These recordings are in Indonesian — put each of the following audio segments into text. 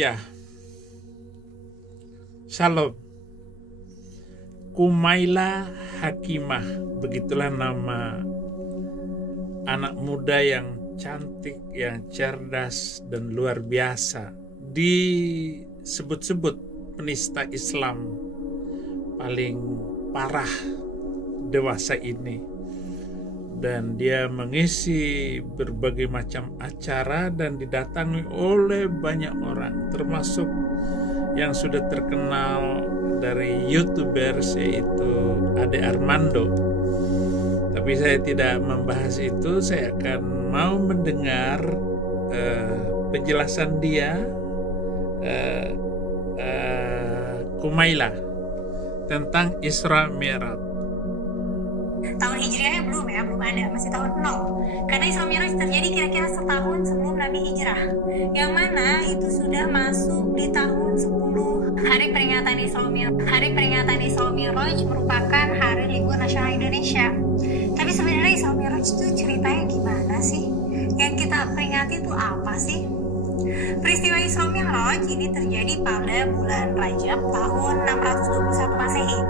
Haleluya. Shalom. Kumaila Hakimah, begitulah nama anak muda yang cantik, yang cerdas dan luar biasa. Disebut-sebut penista Islam paling parah dewasa ini. Dan dia mengisi berbagai macam acara dan didatangi oleh banyak orang, termasuk yang sudah terkenal dari YouTubers, yaitu Ade Armando. Tapi saya tidak membahas itu, saya akan mau mendengar penjelasan dia, Kumaila, tentang Isra Mi'raj. Tahun Hijriahnya belum ada, masih tahun 0. Karena Isra Mi'raj terjadi kira-kira setahun sebelum Nabi hijrah, yang mana itu sudah masuk di tahun 10. Hari peringatan Isra Mi'raj merupakan hari libur nasional Indonesia. Tapi sebenarnya Isra Mi'raj itu ceritanya gimana sih? Yang kita peringati itu apa sih? Peristiwa Isra Mi'raj ini terjadi pada bulan Rajab tahun 621 Masehi.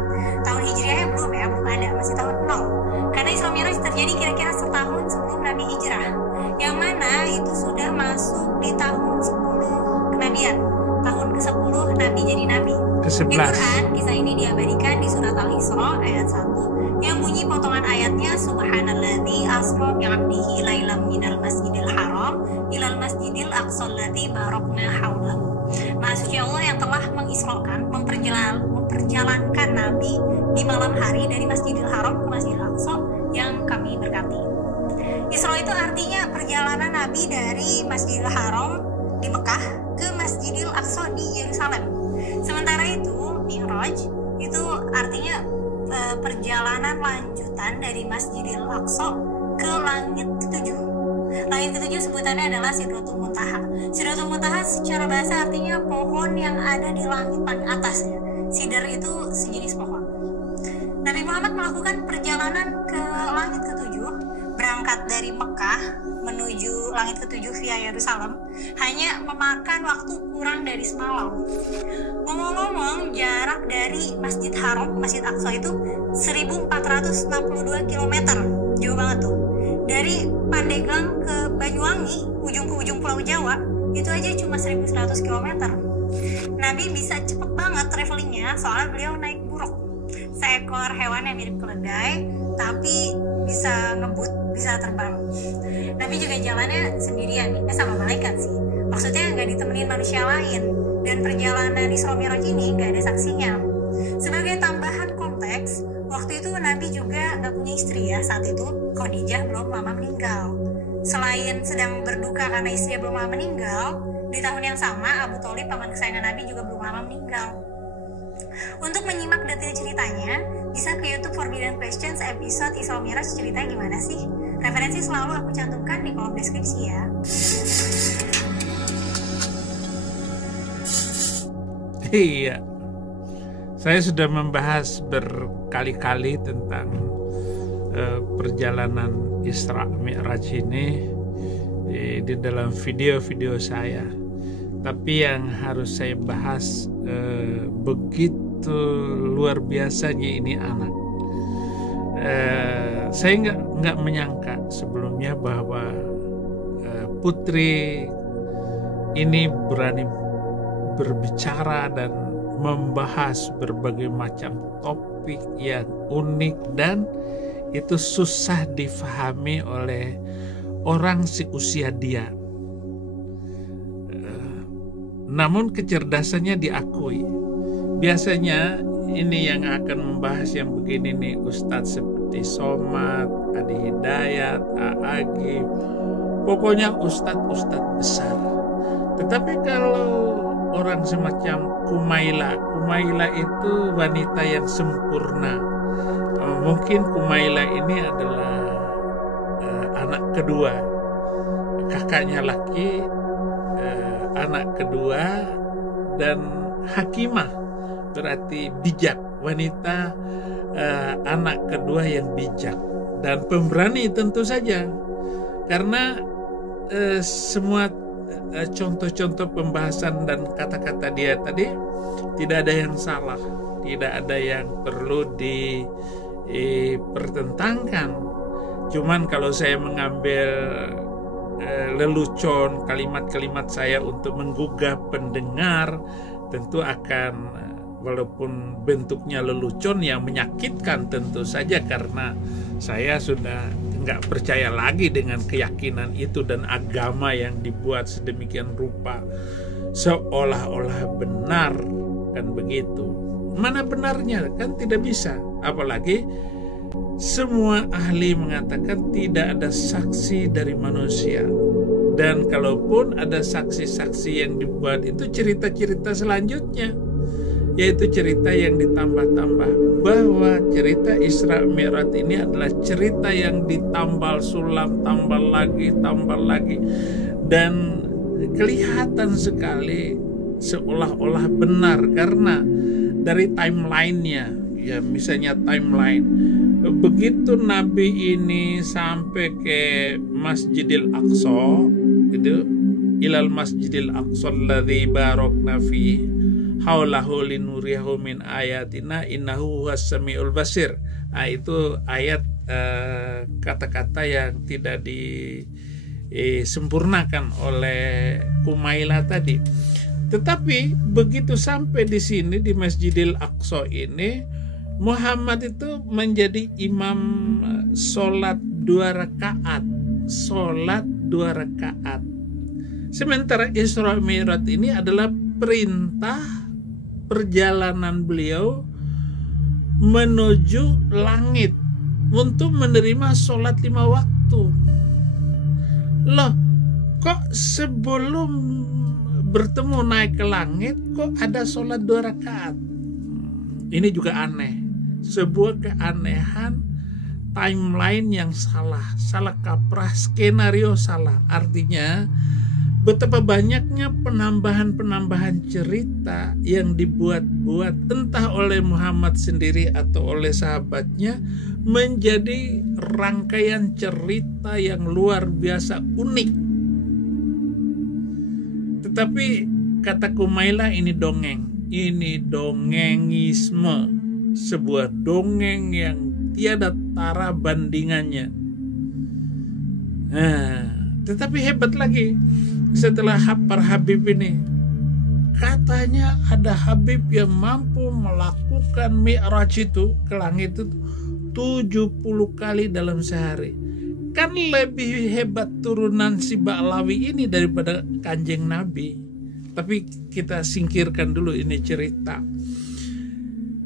Tahun Hijriahnya belum ada, masih tahun 0. Karena Isra Mi'raj terjadi kira-kira setahun sebelum Nabi hijrah, yang mana itu sudah masuk di tahun 10 kenabian. Tahun ke-10 Nabi jadi Nabi. Ke-11. Di Quran, kisah ini diabadikan di surat Al-Isra ayat 1 yang bunyi potongan ayatnya, Subhanalladzi asra bi'abdihi lailam minal masjidil haram ilal masjidil aqsa allati barakna haulahu. Maha suci Allah yang telah mengisrokan, memperjalankan Nabi di malam hari dari Masjidil Haram ke Masjidil Aqsa yang kami berkati. Isra itu artinya perjalanan Nabi dari Masjidil Haram di Mekah ke Masjidil Aqsa di Yerusalem. Sementara itu Mi'raj itu artinya perjalanan lanjutan dari Masjidil Aqsa ke langit ketujuh. Langit ketujuh sebutannya adalah Sidratul Muntaha. Sidratul Muntaha secara bahasa artinya pohon yang ada di langit paling atas ya. Sidar itu sejenis pohon. Nabi Muhammad melakukan perjalanan ke langit ketujuh, berangkat dari Mekah menuju langit ketujuh via Yerusalem, hanya memakan waktu kurang dari semalam. Ngomong-ngomong, jarak dari Masjid Haram ke Masjid Aqsa itu 1462 km. Jauh banget tuh. Dari Pandeglang ke Banyuwangi, ujung ke ujung Pulau Jawa, itu aja cuma 1100 km. Nabi bisa cepet banget travelingnya, soalnya beliau naik buruk, seekor hewan yang mirip keledai, tapi bisa ngebut, bisa terbang. Nabi juga jalannya sendirian, sama malaikat sih. Maksudnya nggak ditemenin manusia lain. Dan perjalanan Isra Mi'raj ini nggak ada saksinya. Sebagai tambahan konteks, waktu itu Nabi juga nggak punya istri ya saat itu. Khadijah belum lama meninggal. Selain sedang berduka karena istrinya belum lama meninggal, di tahun yang sama Abu Thalib, paman kesayangan Nabi, juga belum lama meninggal. Untuk menyimak detail ceritanya, bisa ke YouTube Forbidden Questions episode Isra Mi'raj ceritanya gimana sih? Referensi selalu aku cantumkan di kolom deskripsi ya. Iya, saya sudah membahas berkali-kali tentang perjalanan Isra Mi'raj ini di dalam video-video saya. Tapi yang harus saya bahas begitu luar biasanya ini anak. Saya nggak menyangka sebelumnya bahwa putri ini berani berbicara dan membahas berbagai macam topik yang unik dan itu susah difahami oleh orang seusia dia. Namun kecerdasannya diakui. Biasanya ini yang akan membahas yang begini nih Ustadz seperti Somad, Adi Hidayat, Agi, pokoknya ustadz-ustadz besar. Tetapi kalau orang semacam Kumaila itu wanita yang sempurna. Mungkin Kumaila ini adalah anak kedua, kakaknya laki, anak kedua, dan Hakimah berarti bijak, wanita anak kedua yang bijak dan pemberani tentu saja, karena semua contoh-contoh pembahasan dan kata-kata dia tadi tidak ada yang salah, tidak ada yang perlu dipertentangkan. Cuman kalau saya mengambil lelucon kalimat-kalimat saya untuk menggugah pendengar, tentu akan, walaupun bentuknya lelucon yang menyakitkan tentu saja, karena saya sudah nggak percaya lagi dengan keyakinan itu dan agama yang dibuat sedemikian rupa seolah-olah benar, kan begitu. Mana benarnya? Kan tidak bisa. Apalagi semua ahli mengatakan tidak ada saksi dari manusia. Dan kalaupun ada saksi-saksi yang dibuat, itu cerita-cerita selanjutnya, yaitu cerita yang ditambah-tambah. Bahwa cerita Isra Mi'raj ini adalah cerita yang ditambal sulam, tambal lagi. Dan kelihatan sekali seolah-olah benar, karena dari timelinenya, ya misalnya timeline, begitu Nabi ini sampai ke Masjidil Aqsa, itu ilal Masjidil Aqsa alladzi barakna fi haulahu linuriyahu min ayatina innahu huwas samiul basir. Itu ayat kata-kata yang tidak disempurnakan oleh Kumailah tadi. Tetapi begitu sampai di sini di Masjidil Aqsa ini, Muhammad itu menjadi imam sholat 2 rakaat. Sementara Isra Mi'raj ini adalah perintah perjalanan beliau menuju langit untuk menerima sholat 5 waktu. Loh, kok sebelum bertemu naik ke langit kok ada sholat 2 rakaat? Ini juga aneh, sebuah keanehan, timeline yang salah kaprah, skenario salah. Artinya betapa banyaknya penambahan cerita yang dibuat-buat entah oleh Muhammad sendiri atau oleh sahabatnya, menjadi rangkaian cerita yang luar biasa unik. Tetapi kata Kumailah, ini dongeng, ini dongengisme, sebuah dongeng yang tiada tara bandingannya. Tetapi hebat lagi, setelah para Habib ini, katanya ada Habib yang mampu melakukan Mi'raj itu ke langit itu 70 kali dalam sehari. Kan lebih hebat turunan si Ba'lawi ini daripada Kanjeng Nabi. Tapi kita singkirkan dulu ini cerita.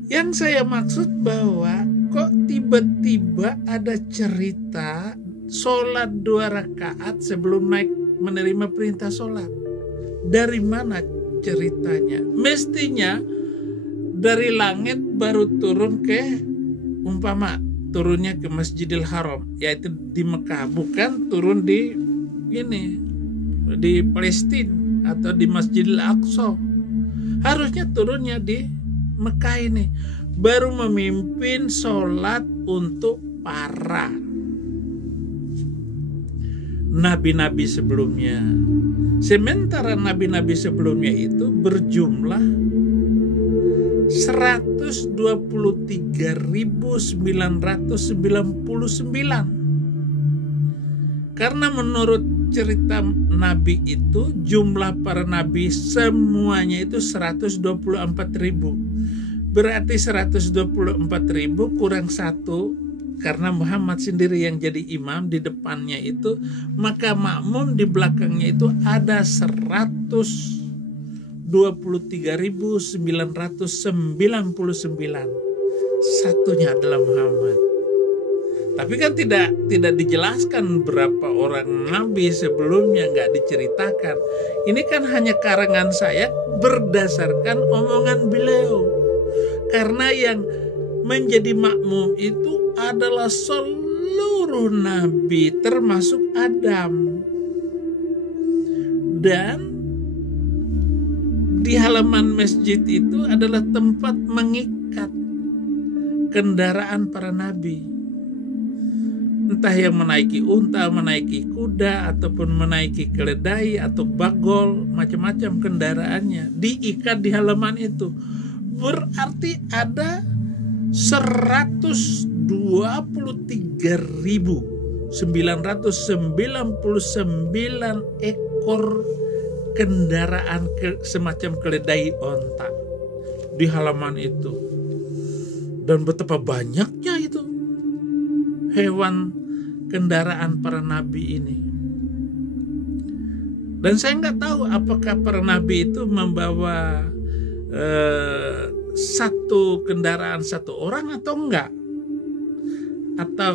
Yang saya maksud bahwa kok tiba-tiba ada cerita sholat 2 rakaat sebelum naik menerima perintah sholat. Dari mana ceritanya? Mestinya dari langit baru turun ke, umpama turunnya ke Masjidil Haram, yaitu di Mekah, bukan turun di Palestina atau di Masjidil Aqsa. Harusnya turunnya di Mekah ini, baru memimpin sholat untuk para nabi-nabi sebelumnya. Sementara nabi-nabi sebelumnya itu berjumlah 123.999. Karena menurut cerita Nabi itu jumlah para nabi semuanya itu 124.000. Berarti 124.000 kurang 1, karena Muhammad sendiri yang jadi imam di depannya itu, maka makmum di belakangnya itu ada 123.999. Satunya adalah Muhammad. Tapi kan tidak dijelaskan berapa orang nabi sebelumnya, nggak diceritakan. Ini kan hanya karangan saya berdasarkan omongan beliau. Karena yang menjadi makmum itu adalah seluruh nabi termasuk Adam. Dan di halaman masjid itu adalah tempat mengikat kendaraan para nabi. entah yang menaiki unta, menaiki kuda, ataupun menaiki keledai atau bagol, macam-macam kendaraannya, diikat di halaman itu. Berarti ada 123.999 ekor kendaraan semacam keledai onta di halaman itu. Dan betapa banyaknya itu hewan kendaraan para nabi ini. Dan saya nggak tahu apakah para nabi itu membawa satu kendaraan satu orang atau enggak, atau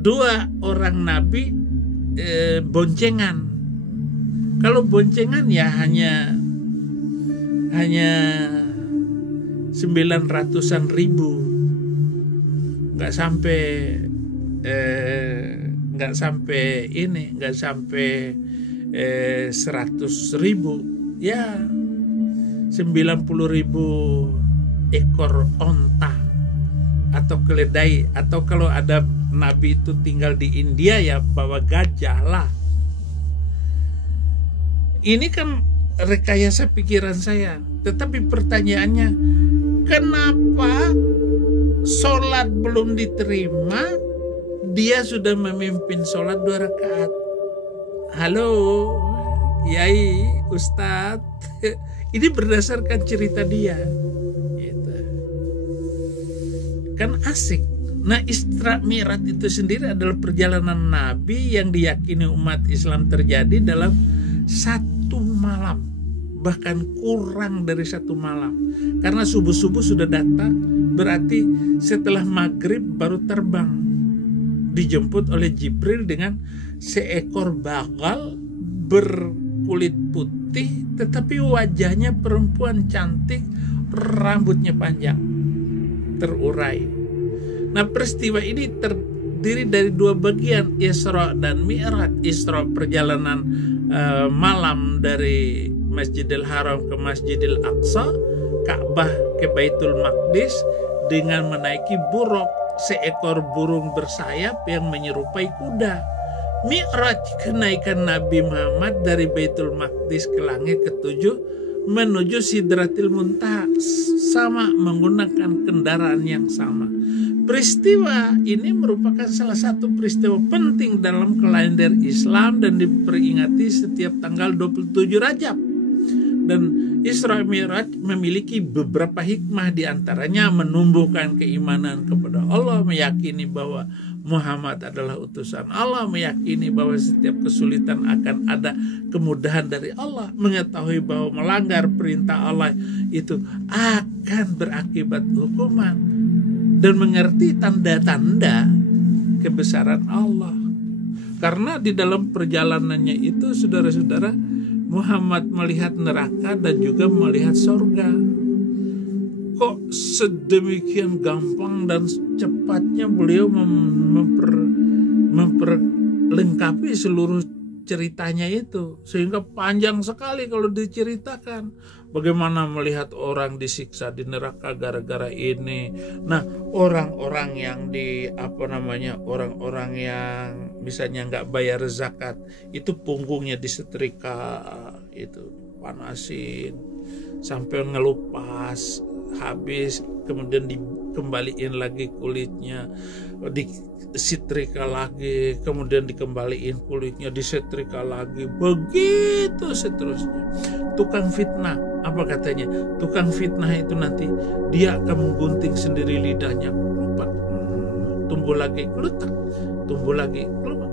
dua orang nabi boncengan. Kalau boncengan ya hanya 900-an ribu, nggak sampai 100.000, ya 90.000 ekor onta atau keledai, atau kalau ada nabi itu tinggal di India ya bawa gajah lah. Ini kan rekayasa pikiran saya, tetapi pertanyaannya, kenapa sholat belum diterima, dia sudah memimpin sholat 2 rakaat? Halo Kiai, Ustadz, ini berdasarkan cerita dia gitu. Kan asik. Nah, Isra Mi'raj itu sendiri adalah perjalanan Nabi yang diyakini umat Islam terjadi dalam 1 malam, bahkan kurang dari 1 malam, karena subuh-subuh sudah datang, berarti setelah maghrib baru terbang, dijemput oleh Jibril dengan seekor bagal berkulit putih, tetapi wajahnya perempuan cantik, rambutnya panjang, terurai. Nah, peristiwa ini terdiri dari 2 bagian, Isra dan Mi'raj. Isra perjalanan malam dari Masjidil Haram ke Masjidil Aqsa, Ka'bah ke Baitul Maqdis, dengan menaiki buruk, seekor burung bersayap yang menyerupai kuda. Mi'raj kenaikan Nabi Muhammad dari Baitul Maqdis ke langit ke-7 menuju Sidratil Muntaha, sama menggunakan kendaraan yang sama. Peristiwa ini merupakan salah satu peristiwa penting dalam kalender Islam dan diperingati setiap tanggal 27 Rajab. Dan Isra Mi'raj memiliki beberapa hikmah, diantaranya menumbuhkan keimanan kepada Allah, meyakini bahwa Muhammad adalah utusan Allah, meyakini bahwa setiap kesulitan akan ada kemudahan dari Allah, mengetahui bahwa melanggar perintah Allah itu akan berakibat hukuman, dan mengerti tanda-tanda kebesaran Allah. Karena di dalam perjalanannya itu, saudara-saudara, Muhammad melihat neraka dan juga melihat surga. Kok sedemikian gampang dan cepatnya beliau memperlengkapi seluruh ceritanya itu, sehingga panjang sekali kalau diceritakan. Bagaimana melihat orang disiksa di neraka gara-gara ini. Nah, orang-orang yang orang-orang yang misalnya nggak bayar zakat, itu punggungnya disetrika, itu panasin sampai ngelupas, habis kemudian dikembaliin lagi kulitnya, disetrika lagi, kemudian dikembaliin kulitnya, disetrika lagi, begitu seterusnya. Tukang fitnah, apa katanya? Tukang fitnah itu nanti dia akan menggunting sendiri lidahnya, tumbuh lagi, kelutak, tumbuh lagi, kelutak,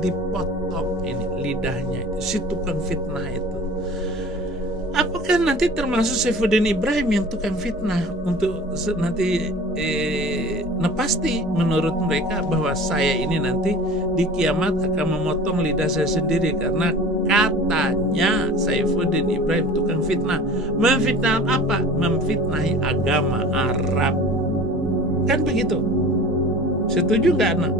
dipotong ini lidahnya, si tukang fitnah itu. Apakah nanti termasuk Saifuddin Ibrahim yang tukang fitnah untuk nanti nah pasti menurut mereka bahwa saya ini nanti di kiamat akan memotong lidah saya sendiri, karena katanya Saifuddin Ibrahim tukang fitnah. Memfitnah apa? Memfitnahi agama Arab. Kan begitu? Setuju nggak anak?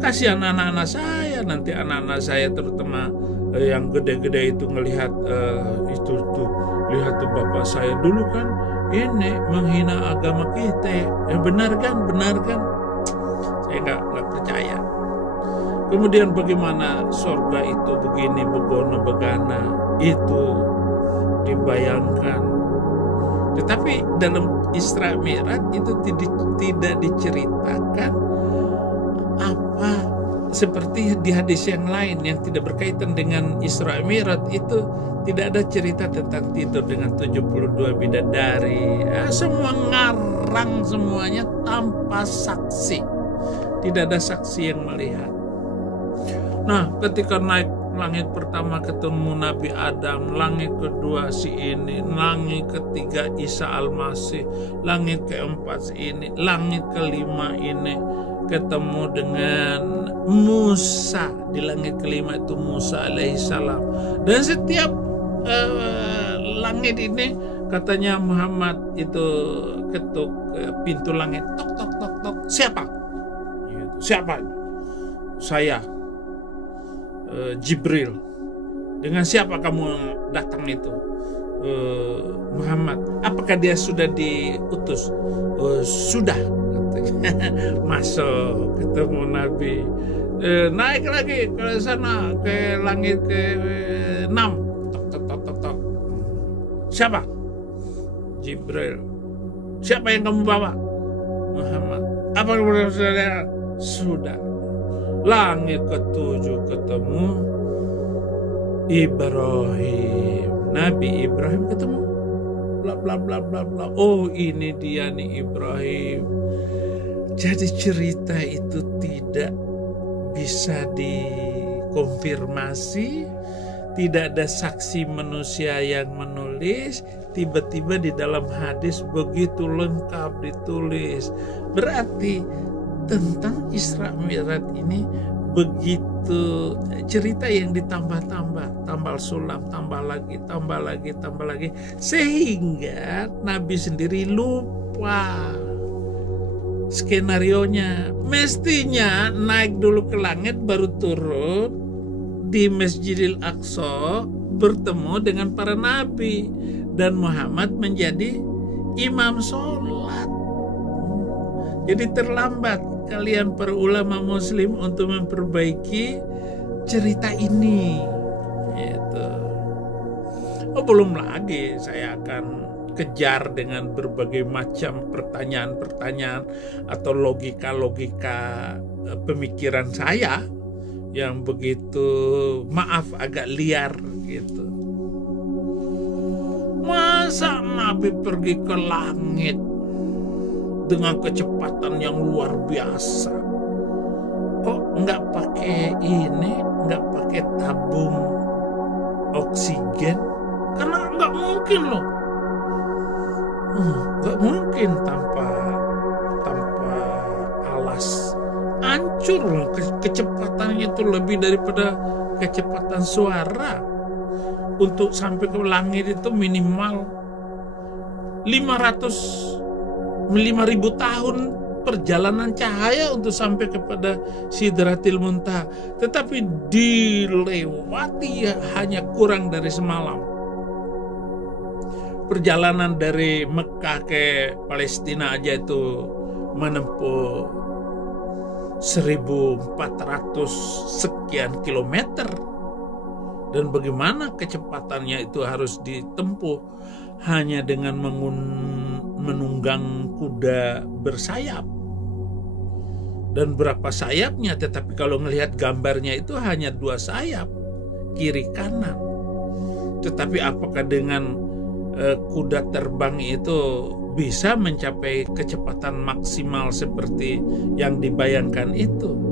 Kasihan anak-anak saya, nanti anak-anak saya terutama yang gede-gede itu ngelihat itu tuh, lihat tuh bapak saya dulu kan ini menghina agama kita. Benar kan? Saya nggak percaya. Kemudian bagaimana sorga itu begini, begono, begana, itu dibayangkan. Tetapi dalam Isra Mi'raj itu tidak diceritakan apa seperti di hadis yang lain yang tidak berkaitan dengan Isra Mi'raj. Itu tidak ada cerita tentang tidur dengan 72 bidadari. Semua ngarang semuanya tanpa saksi. Tidak ada saksi yang melihat. Nah, ketika naik langit pertama ketemu Nabi Adam, langit kedua si ini, langit ketiga Isa Al-Masih, langit keempat si ini, langit kelima ini ketemu dengan Musa. Di langit kelima itu Musa alaihissalam. Dan setiap langit ini katanya Muhammad itu ketuk pintu langit, tok tok tok tok. Siapa? Siapa? Saya, Jibril. Dengan siapa kamu datang itu? Muhammad. Apakah dia sudah diutus? Sudah. Masuk, ketemu Nabi. Naik lagi ke sana, ke langit ke-6. Tok tok tok tok. Siapa? Jibril. Siapa yang kamu bawa? Muhammad. Apa yang saudara? Sudah. Langit ke-7 ketemu Ibrahim. Nabi Ibrahim ketemu. Bla bla bla bla bla. Oh, ini dia nih Ibrahim. Jadi cerita itu tidak bisa dikonfirmasi. Tidak ada saksi manusia yang menulis. Tiba-tiba di dalam hadis begitu lengkap ditulis. Berarti tentang Isra Mi'raj ini begitu cerita yang ditambah-tambah, tambal sulam, tambah lagi, sehingga Nabi sendiri lupa skenarionya. Mestinya naik dulu ke langit baru turun di Masjidil Aqsa bertemu dengan para nabi dan Muhammad menjadi imam sholat. Jadi terlambat kalian para ulama muslim untuk memperbaiki cerita ini. Gitu. Oh, belum lagi saya akan kejar dengan berbagai macam pertanyaan-pertanyaan atau logika-logika pemikiran saya yang begitu, maaf, agak liar gitu. Masa Nabi pergi ke langit dengan kecepatan yang luar biasa? Kok nggak pakai ini, nggak pakai tabung oksigen? Karena nggak mungkin loh, nggak mungkin tanpa alas. Hancur loh, kecepatannya itu lebih daripada kecepatan suara. Untuk sampai ke langit itu minimal 5.000 tahun perjalanan cahaya untuk sampai kepada Sidratil Muntaha. Tetapi dilewati hanya kurang dari semalam. Perjalanan dari Mekah ke Palestina aja itu menempuh 1.400 sekian kilometer. Dan bagaimana kecepatannya itu harus ditempuh hanya dengan menunggang kuda bersayap. Dan berapa sayapnya, tetapi kalau melihat gambarnya itu hanya 2 sayap, kiri kanan. Tetapi apakah dengan kuda terbang itu bisa mencapai kecepatan maksimal seperti yang dibayangkan itu?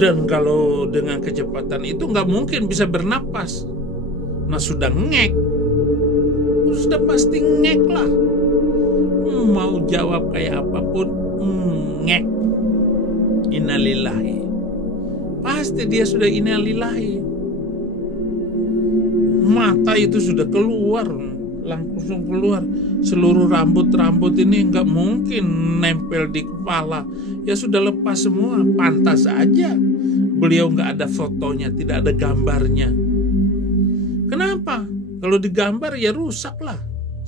Dan kalau dengan kecepatan itu nggak mungkin bisa bernapas. Nah, sudah ngek, sudah pasti ngek lah. Mau jawab kayak apapun, ngek. Innalillahi. Pasti dia sudah innalillahi. Mata itu sudah keluar, langsung keluar. Seluruh rambut ini nggak mungkin nempel di kepala. Ya sudah lepas semua, pantas aja. Beliau nggak ada fotonya, tidak ada gambarnya. Kenapa? Kalau digambar ya rusak lah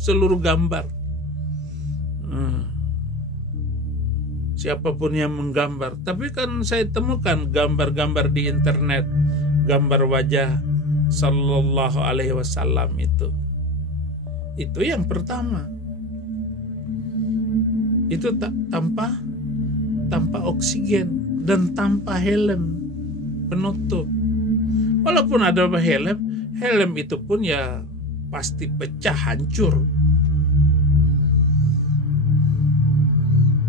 seluruh gambar. Siapapun yang menggambar. Tapi kan saya temukan gambar-gambar di internet, gambar wajah Sallallahu Alaihi Wasallam itu yang pertama. Itu tanpa oksigen dan tanpa helm penutup. Walaupun ada helm itu pun ya pasti pecah, hancur.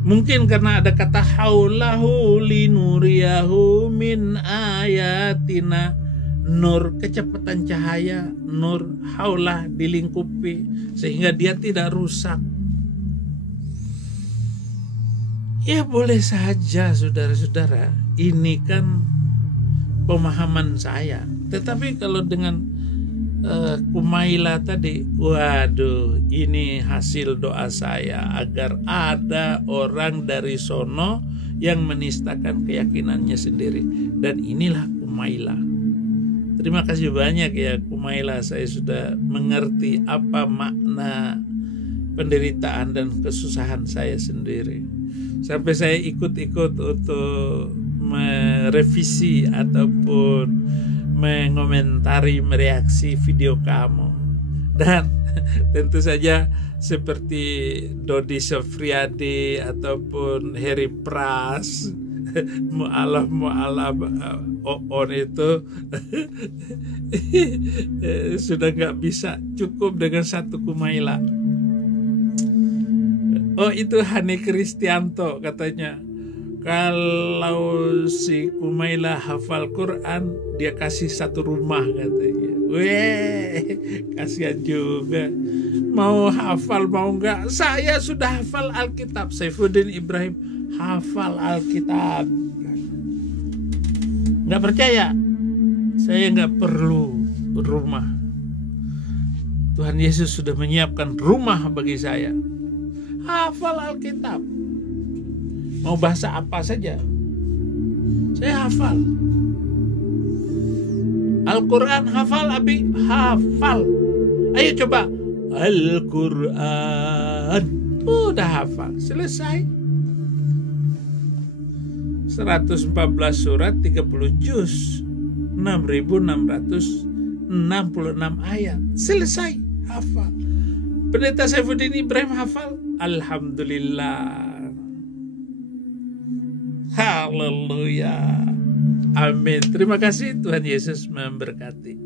Mungkin karena ada kata haulahu linuriyahu min ayatina. Nur, kecepatan cahaya, nur haulah dilingkupi sehingga dia tidak rusak. Ya boleh saja saudara-saudara, ini kan pemahaman saya. Tetapi kalau dengan Kumaila tadi, waduh, ini hasil doa saya agar ada orang dari sono yang menistakan keyakinannya sendiri. Dan inilah Kumaila. Terima kasih banyak ya Kumaila, saya sudah mengerti apa makna penderitaan dan kesusahan saya sendiri. Sampai saya ikut-ikut untuk merevisi ataupun mengomentari, mereaksi video kamu. Dan tentu saja seperti Dodi Sofriadi ataupun Harry Pras, mu'alaf on itu sudah nggak bisa cukup dengan satu Kumaila. Oh, itu Hani Kristianto katanya, kalau si Kumaila hafal Quran dia kasih satu rumah katanya. Weh, kasihan juga. Mau hafal mau enggak, saya sudah hafal Alkitab. Saifuddin Ibrahim hafal Alkitab. Nggak percaya? Saya nggak perlu rumah. Tuhan Yesus sudah menyiapkan rumah bagi saya. Hafal Alkitab. Mau bahasa apa saja, saya hafal. Al-Quran hafal, Abi? Hafal. Ayo coba. Al-Quran. Udah hafal. Selesai. 114 surat, 30 juz, 6.666 ayat. Selesai, hafal. Pendeta Saifuddin Ibrahim hafal. Alhamdulillah. Haleluya. Amin. Terima kasih, Tuhan Yesus memberkati.